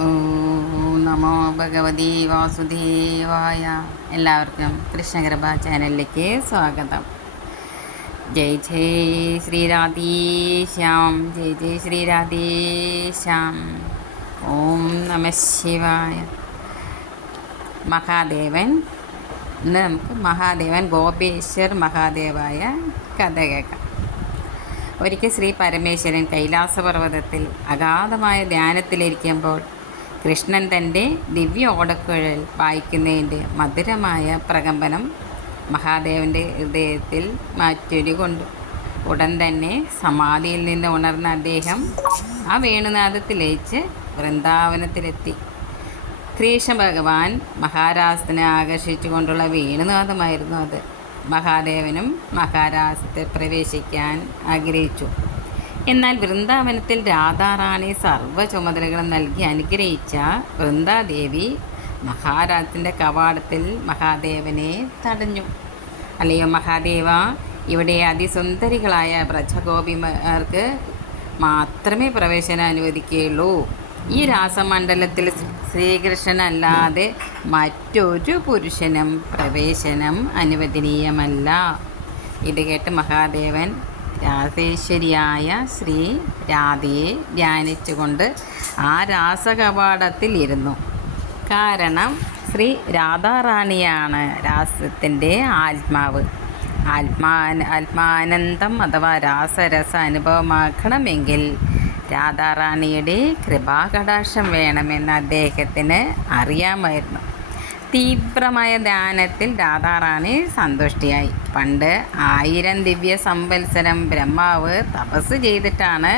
നമോ ഭഗവതി വാസുദേവായ എല്ലാവർക്കും കൃഷ്ണകൃപ ചാനലിലേക്ക് സ്വാഗതം. ജയ് ജയ് ശ്രീരാധീശ്യാം ജയ് ജയ് ശ്രീരാധീശ്യാം. ഓം നമ ശിവായ. മഹാദേവൻ ഇന്ന് നമുക്ക് മഹാദേവൻ ഗോപേശ്വർ മഹാദേവായ കഥ കേൾക്കാം. ഒരിക്കൽ ശ്രീ പരമേശ്വരൻ കൈലാസപർവതത്തിൽ അഗാധമായ ധ്യാനത്തിലിരിക്കുമ്പോൾ കൃഷ്ണൻ തന്റെ ദിവ്യ ഓടക്കുഴൽ വായിക്കുന്നതിന്റെ മധുരമായ പ്രകമ്പനം മഹാദേവന്റെ ഹൃദയത്തിൽ മാറ്റൊരു കൊണ്ടു. ഉടൻ തന്നെ സമാധിയിൽ നിന്ന് ഉണർന്ന അദ്ദേഹം ആ വേണുനാഥത്തിൽ ലയിച്ച് വൃന്ദാവനത്തിലെത്തി. കൃഷ്ണ ഭഗവാൻ മഹാരാജത്തിനെ ആകർഷിച്ചുകൊണ്ടുള്ള വേണുനാഥമായിരുന്നു അത്. മഹാദേവനും മഹാരാസത്തെ പ്രവേശിക്കാൻ ആഗ്രഹിച്ചു. എന്നാൽ വൃന്ദാവനത്തിൽ രാധാറാണി സർവ ചുമതലകളും നൽകി അനുഗ്രഹിച്ച വൃന്ദാദേവി മഹാരാജത്തിന്റെ കവാടത്തിൽ മഹാദേവനെ തടഞ്ഞു. അല്ലയോ മഹാദേവ ഇവിടെ അതിസുന്ദരികളായ വ്രജഗോപിമാർക്ക് മാത്രമേ പ്രവേശനം അനുവദിക്കുകയുള്ളൂ. ഈ രാസമണ്ഡലത്തിൽ ശ്രീകൃഷ്ണനല്ലാതെ മറ്റൊരു പുരുഷനും പ്രവേശനം അനുവദനീയമല്ല. ഇത് കേട്ട് മഹാദേവൻ രാധേശ്വരിയായ ശ്രീ രാധയെ ധ്യാനിച്ചുകൊണ്ട് ആ രാസകവാടത്തിലിരുന്നു കാരണം ശ്രീ രാധാറാണിയാണ് രാസത്തിന്റെ ആത്മാവ്. ആത്മാ ആത്മാനന്ദം അഥവാ രാസരസ അനുഭവമാക്കണമെങ്കിൽ രാധാറാണിയുടെ കൃപാകടാക്ഷം വേണമെന്ന് അദ്ദേഹത്തിന് അറിയാമായിരുന്നു. തീവ്രമായ ധ്യാനത്തിൽ രാധാറാണി സന്തുഷ്ടിയായി. പണ്ട് ആയിരം ദിവ്യ സംവത്സരം ബ്രഹ്മാവ് തപസ് ചെയ്തിട്ടാണ്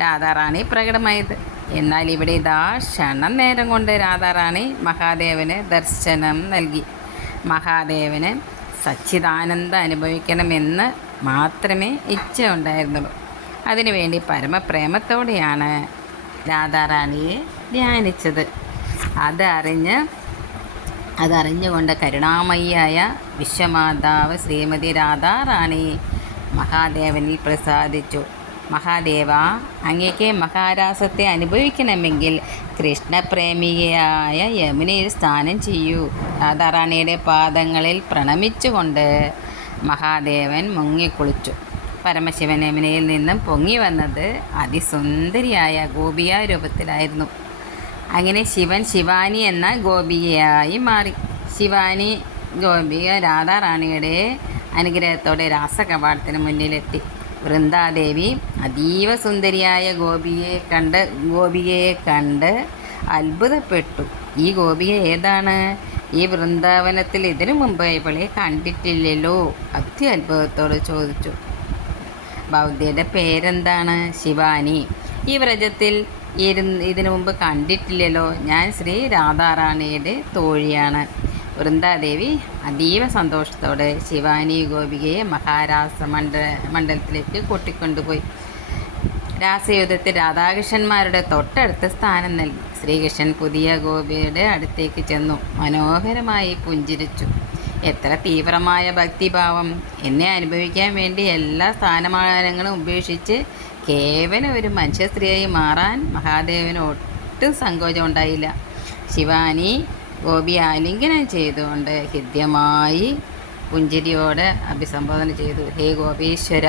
രാധാറാണി പ്രകടമായത്. എന്നാൽ ഇവിടെ ഇതാ ക്ഷണം നേരം കൊണ്ട് രാധാറാണി മഹാദേവന് ദർശനം നൽകി. മഹാദേവന് സച്ചിദാനന്ദം അനുഭവിക്കണമെന്ന് മാത്രമേ ഇച്ഛ ഉണ്ടായിരുന്നുള്ളൂ അതിനുവേണ്ടി പരമപ്രേമത്തോടെയാണ് രാധാറാണിയെ ധ്യാനിച്ചത്. അതറിഞ്ഞ് അതറിഞ്ഞുകൊണ്ട് കരുണാമയിയായ വിശ്വമാതാവ് ശ്രീമതി രാധാറാണി മഹാദേവനിൽ പ്രസാദിച്ചു. മഹാദേവ അങ്ങേക്ക് മഹാരാസത്തെ അനുഭവിക്കണമെങ്കിൽ കൃഷ്ണപ്രേമികയായ യമുനയിൽ സ്നാനം ചെയ്യൂ. രാധാറാണിയുടെ പാദങ്ങളിൽ പ്രണമിച്ചുകൊണ്ട് മഹാദേവൻ മുങ്ങിക്കുളിച്ചു. പരമശിവൻ യമുനയിൽ നിന്നും പൊങ്ങി വന്നത് അതിസുന്ദരിയായ ഗോപിയ രൂപത്തിലായിരുന്നു അങ്ങനെ ശിവൻ ശിവാനി എന്ന ഗോപികയായി മാറി. ശിവാനി ഗോപിക രാധാറാണിയുടെ അനുഗ്രഹത്തോടെ രാസകവാടത്തിന് മുന്നിലെത്തി. വൃന്ദാദേവി അതീവ സുന്ദരിയായ ഗോപിയെ കണ്ട് ഗോപികയെ കണ്ട് അത്ഭുതപ്പെട്ടു. ഈ ഗോപിക ഏതാണ്? ഈ വൃന്ദാവനത്തിൽ ഇതിനു മുമ്പ് ഇവളെ കണ്ടിട്ടില്ലല്ലോ. അത്യത്ഭുതത്തോട് ചോദിച്ചു. ബൗദ്ധയുടെ പേരെന്താണ്? ശിവാനി. ഈ വ്രജത്തിൽ ഇരുന്ന് ഇതിനു മുമ്പ് കണ്ടിട്ടില്ലല്ലോ. ഞാൻ ശ്രീ രാധാറാണിയുടെ തോഴിയാണ്. വൃന്ദാദേവി അതീവ സന്തോഷത്തോടെ ശിവാനി ഗോപികയെ മഹാരാസ മണ്ഡ മണ്ഡലത്തിലേക്ക് കൂട്ടിക്കൊണ്ടുപോയി. രാസയുദ്ധത്തിൽ രാധാകൃഷ്ണന്മാരുടെ തൊട്ടടുത്ത് സ്ഥാനം നൽകി. ശ്രീകൃഷ്ണൻ പുതിയ ഗോപിയുടെ അടുത്തേക്ക് ചെന്നു. മനോഹരമായി പുഞ്ചിരിച്ചു. എത്ര തീവ്രമായ ഭക്തിഭാവം. എന്നെ അനുഭവിക്കാൻ വേണ്ടി എല്ലാ സ്ഥാനമാനങ്ങളും ഉപേക്ഷിച്ച് കേവലം ഒരു മനുഷ്യ സ്ത്രീയായി മാറാൻ മഹാദേവന് ഒട്ടും സങ്കോചം ഉണ്ടായില്ല. ശിവാനി ഗോപി ആലിംഗനം ചെയ്തുകൊണ്ട് ഹൃദ്യമായി പുഞ്ചിരിയോട് അഭിസംബോധന ചെയ്തു. ഹേ ഗോപീശ്വര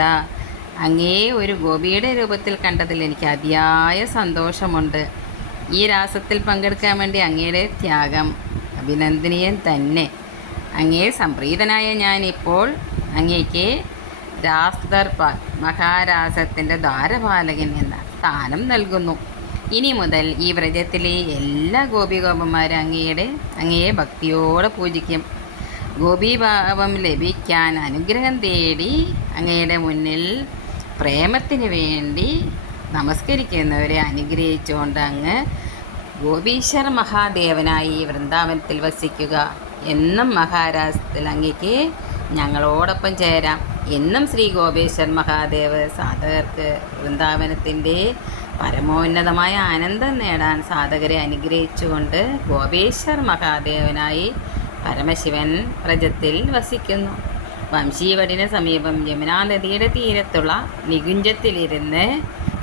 അങ്ങേ ഒരു ഗോപിയുടെ രൂപത്തിൽ കണ്ടതിൽ എനിക്ക് അതിയായ സന്തോഷമുണ്ട്. ഈ രാസത്തിൽ പങ്കെടുക്കാൻ വേണ്ടി അങ്ങയുടെ ത്യാഗം അഭിനന്ദനീയൻ തന്നെ. അങ്ങേ സംപ്രീതനായ ഞാനിപ്പോൾ അങ്ങേക്ക് രാസ്തർപാൽ മഹാരാസത്തിന്റെ ദ്വാരപാലകൻ എന്ന സ്ഥാനം നൽകുന്നു. ഇനി മുതൽ ഈ വ്രജത്തിലെ എല്ലാ ഗോപികോപന്മാരും അങ്ങയുടെ അങ്ങയെ ഭക്തിയോടെ പൂജിക്കും. ഗോപീഭാവം ലഭിക്കാൻ അനുഗ്രഹം തേടി അങ്ങയുടെ മുന്നിൽ പ്രേമത്തിന് വേണ്ടി നമസ്കരിക്കുന്നവരെ അനുഗ്രഹിച്ചുകൊണ്ട് അങ്ങ് ഗോപീശ്വര മഹാദേവനായി വൃന്ദാവനത്തിൽ വസിക്കുക. എന്നും മഹാരാഷ്ട്രത്തിൽ അങ്ങേക്ക് ഞങ്ങളോടൊപ്പം ചേരാം. എന്നും ശ്രീ ഗോപേശ്വർ മഹാദേവ് സാധകർക്ക് വൃന്ദാവനത്തിന്റെ പരമോന്നതമായ ആനന്ദം നേടാൻ സാധകരെ അനുഗ്രഹിച്ചുകൊണ്ട് ഗോപേശ്വർ മഹാദേവനായി പരമശിവൻ വ്രജത്തിൽ വസിക്കുന്നു. വംശീവടിന് സമീപം യമുനാ നദിയുടെ തീരത്തുള്ള നികുഞ്ചത്തിലിരുന്ന്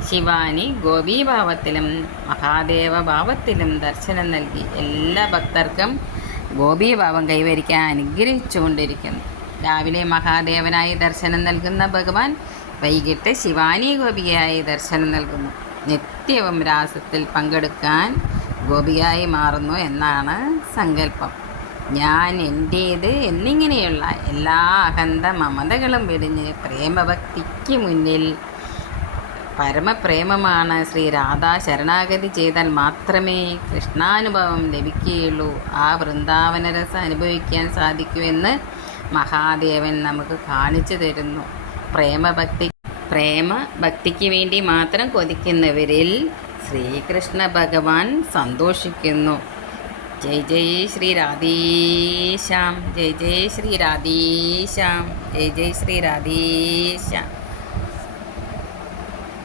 ശിവാനി ഗോപീഭാവത്തിലും മഹാദേവ ഭാവത്തിലും ദർശനം നൽകി. എല്ലാ ഭക്തർക്കും ഗോപീഭാവം കൈവരിക്കാൻ അനുഗ്രഹിച്ചുകൊണ്ടിരിക്കുന്നു. രാവിലെ മഹാദേവനായി ദർശനം നൽകുന്ന ഭഗവാൻ വൈകിട്ട് ശിവാനി ഗോപികയായി ദർശനം നൽകുന്നു. നിത്യവും രാസത്തിൽ പങ്കെടുക്കാൻ ഗോപിയായി മാറുന്നു എന്നാണ് സങ്കല്പം. ഞാൻ എന്റേത് എന്നിങ്ങനെയുള്ള എല്ലാ അഹന്ത മമതകളും വെടിഞ്ഞ് പ്രേമഭക്തിക്ക് മുന്നിൽ പരമപ്രേമമാണ് ശ്രീ രാധ ശരണാഗതി ചെയ്താൽ മാത്രമേ കൃഷ്ണാനുഭവം ലഭിക്കുകയുള്ളൂ. ആ വൃന്ദാവനരസം അനുഭവിക്കാൻ സാധിക്കൂ എന്ന് മഹാദേവൻ നമുക്ക് കാണിച്ചു തരുന്നു. പ്രേമഭക്തി പ്രേമ ഭക്തിക്ക് വേണ്ടി മാത്രം കൊതിക്കുന്നവരിൽ ശ്രീകൃഷ്ണ ഭഗവാൻ സന്തോഷിക്കുന്നു. ജയ് ജയ് ശ്രീ രാധേശ്യാം. ജയ് ജയ് ശ്രീ രാധേശ്യാം. ജയ് ജയ് ശ്രീ രാധേശ്യാം.